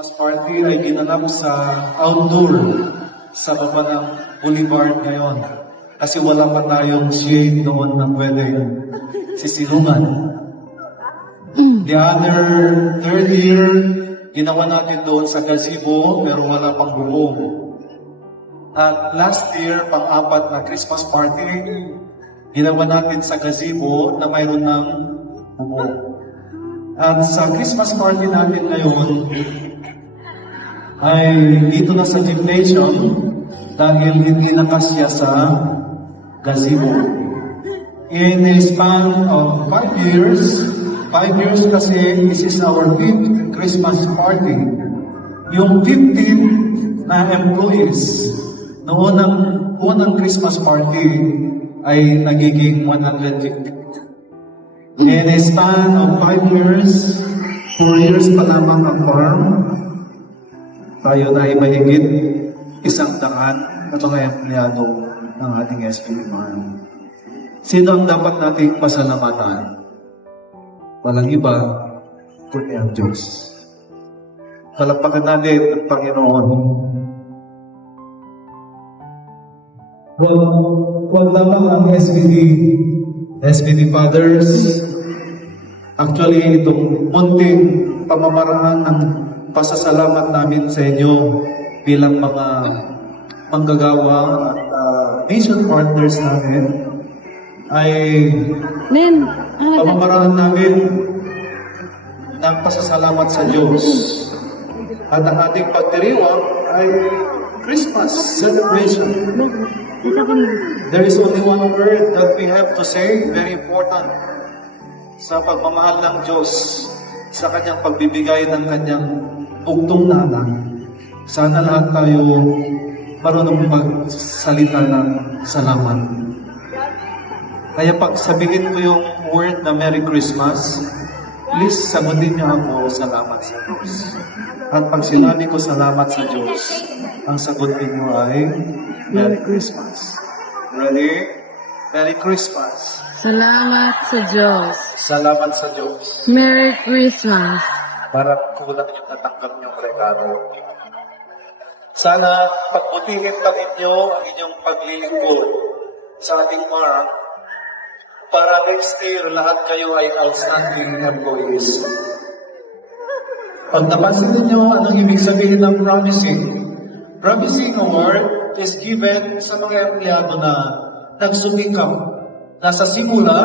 Christmas party ay ginanap sa outdoor sa baba ng boulevard ngayon. Kasi wala pa tayong shade noon na pwede sisilungan. The other third year, ginawa natin doon sa gazebo pero wala pang bubong. At last year, pang-apat na Christmas party, ginawa natin sa gazebo na mayroon ng bubong. At sa Christmas party natin ngayon, ay dito na sa gymnasium dahil hindi nakasya sa gazebo. In a span of 5 years kasi this is our 5th Christmas party. Yung 15 na employees noon ng unang Christmas party ay nagiging 150. In a span of 5 years, 4 years pa lamang ang farm, tayo na ay mahigit 100 na mga empleyado ng ating SPP Farm. Sino ang dapat nating pasalamatan? Walang iba, kundi ang Diyos. Palakpakan natin ang Panginoon. Huwag lamang ang SPD Fathers. Actually, itong munting pamamaraan ng pasasalamat namin sa inyo bilang mga manggagawa at mission partners namin ay pamamaraan namin ng pasasalamat sa Diyos. At ang ating pagdiriwang ay Christmas celebration. There is only one word that we have to say, very important, sa pagmamahal ng Diyos, sa kanyang pagbibigay ng kanyang bugtong na anak. Sana lahat tayo marunong salita ng salamat. Kaya pag sabihin ko yung word na Merry Christmas, please sagutin niyo ako, salamat sa Diyos. At pag sinabi ko salamat sa Diyos, ang sagutin niyo ay Merry Christmas. Ready? Merry Christmas. Salamat sa Diyos. Salamat sa Diyos. Merry Christmas. Para kulang yung natanggap niyong regalo. Sana pagbutihin pa ninyo ang inyong paglilingkod sa ating Mark para next year lahat kayo ay outstanding employees. Pag napansin ninyo, anong ibig sabihin ng promising? Promising award is given sa mga empleyado na nagsumikap. Nasa simula,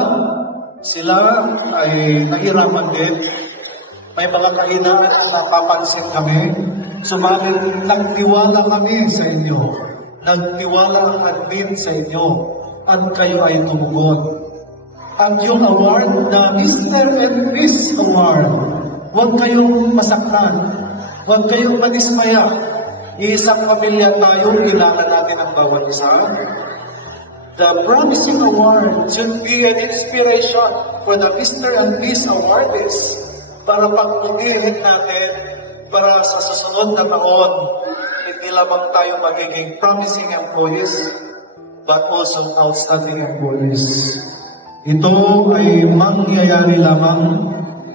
sila ay nahirapan din. May mga kahinaan na papansin kami. Subalit, nagtiwala kami sa inyo. Nagtiwala ang admin sa inyo. At kayo ay tumugon. At yung award na Mr. and Miss Award, huwag kayong masaktan. Huwag kayong madismaya. Iisang pamilya tayo, kailangan natin ang bawat isa. The Promising Award should be an inspiration for the Mr. and Miss Awardees para pagputihin natin para sa susunod na taon, hindi lamang tayo magiging promising employees, but also outstanding employees. Ito ay mangyayari lamang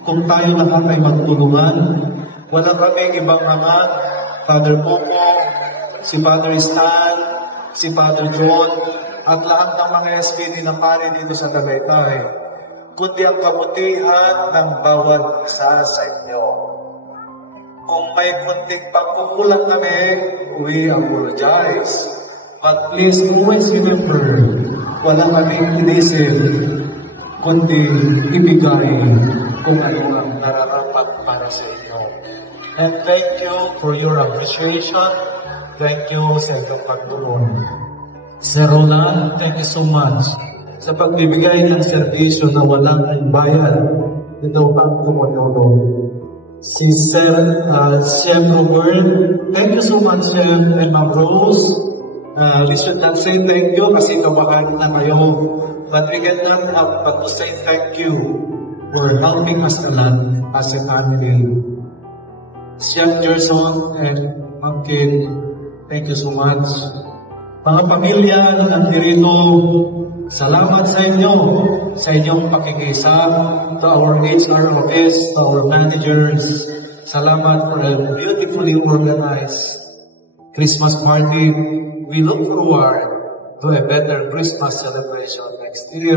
kung tayo lahat ay magtulungan. Wala kami ibang mga Father Popo, si Father Stan, si Father John, at lahat ng mga SPD na pare dito sa Tagaytay, kundi ang kabutihan ng bawat isa sa inyo. Kung may kunting pagkukulang kami, we apologize. But please always remember, wala kaming inisip, kundi ibigay kung ano ang nararapat para sa inyo. And thank you for your appreciation. Thank you sa inyong pagtulong. Sir Roland, thank you so much sa pagbibigay ng serbisyo na walang bayad. Ito pang tumutulong. Si Sir Chef Robert, thank you so much, Chef Emma Rose. We should not say thank you kasi kabahan na kayo. But we cannot help but to say thank you for helping us a lot as a family. Chef Gerson and Ma'am Kim, thank you so much. Mga pamilya na nandirito, salamat sa inyo, sa inyong pakikisa, to our HR office, to our managers. Salamat for a beautifully organized Christmas party. We look forward to a better Christmas celebration next year.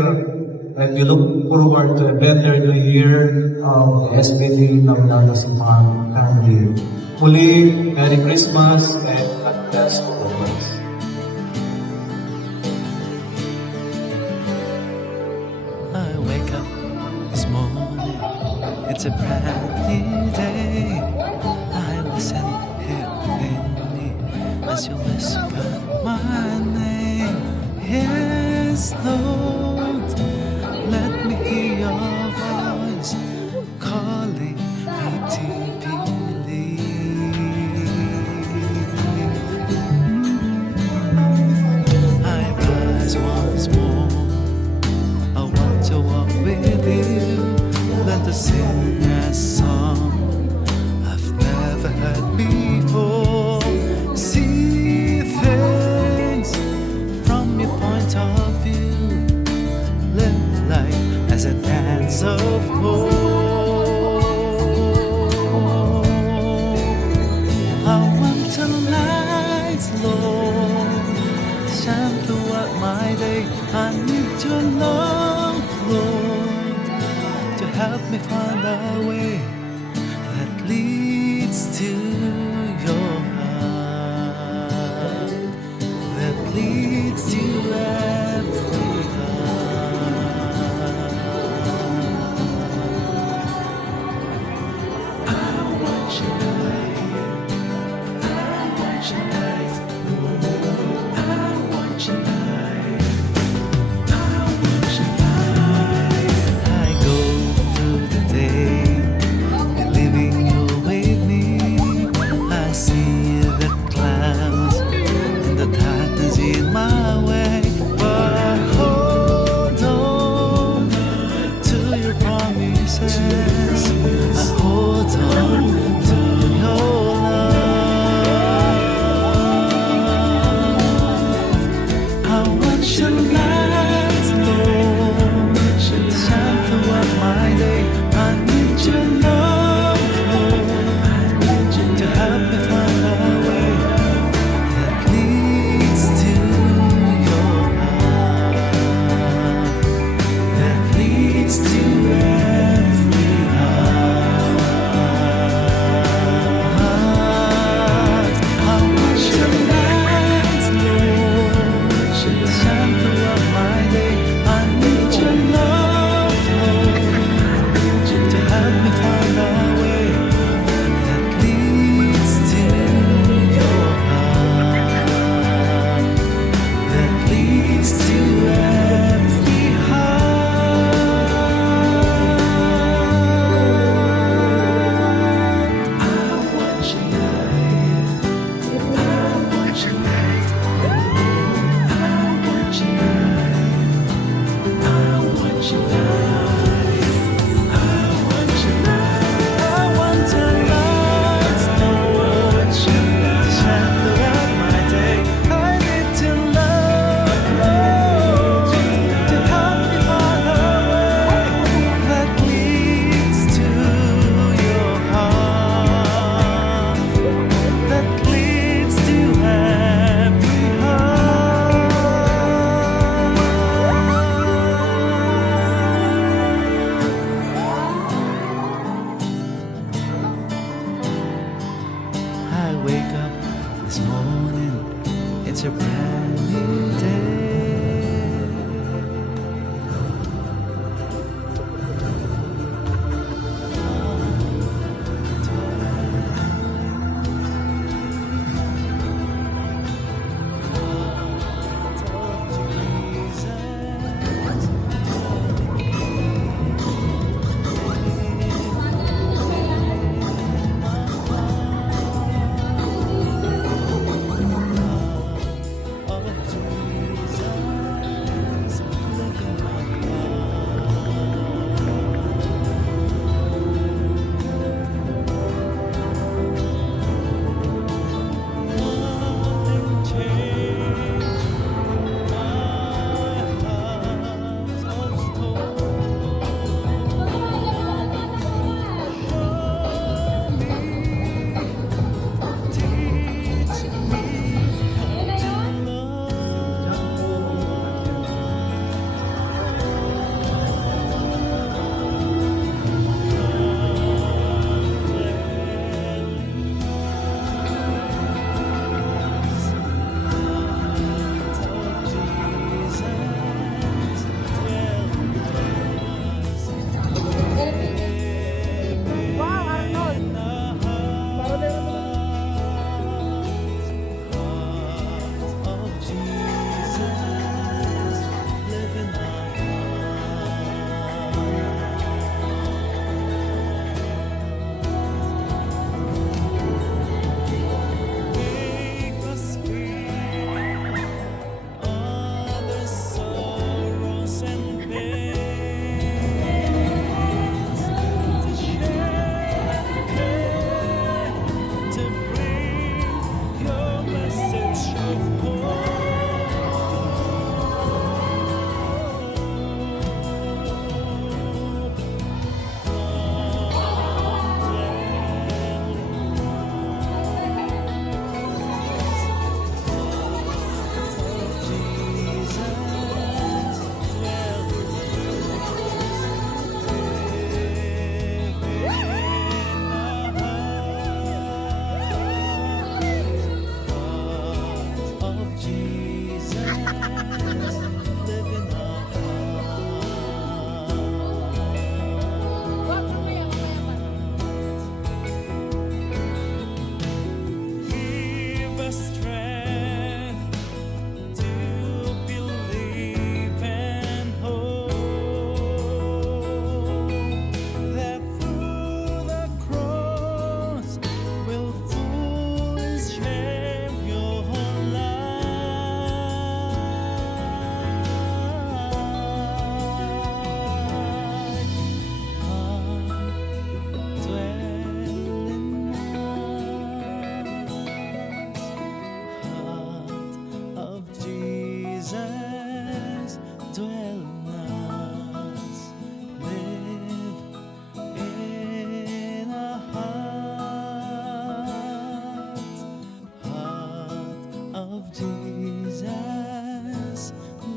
And we look forward to a better New Year of the SPD ng Nagasimang family. Muli, Merry Christmas and God bless all of us. I wake up this morning, it's a brand new day. I listen here within me as you whisper my name. Yes, Lord, let me hear your voice calling me to believe. I rise once more, I want to walk with you, learn to sing a song I've never heard before. See things from your point of view, live life as a dance of hope. I want to light, Lord, to shine throughout my day. I need your love, Lord, to help me find a way that leads to your heart, that leads to every heart. I want you light, I want you light, I want you light. I go through the day, believing you're with me. I see the clouds and the darkness in my your light, Lord, should shine throughout my day. I need your love, Lord, to help me find a way that leads to your heart, that leads to every heart. I wish your light, Lord, should shine throughout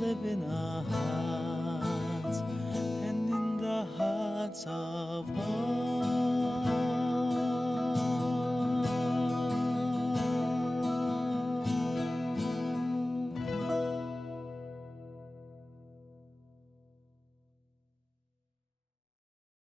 live in our hearts and in the hearts of all.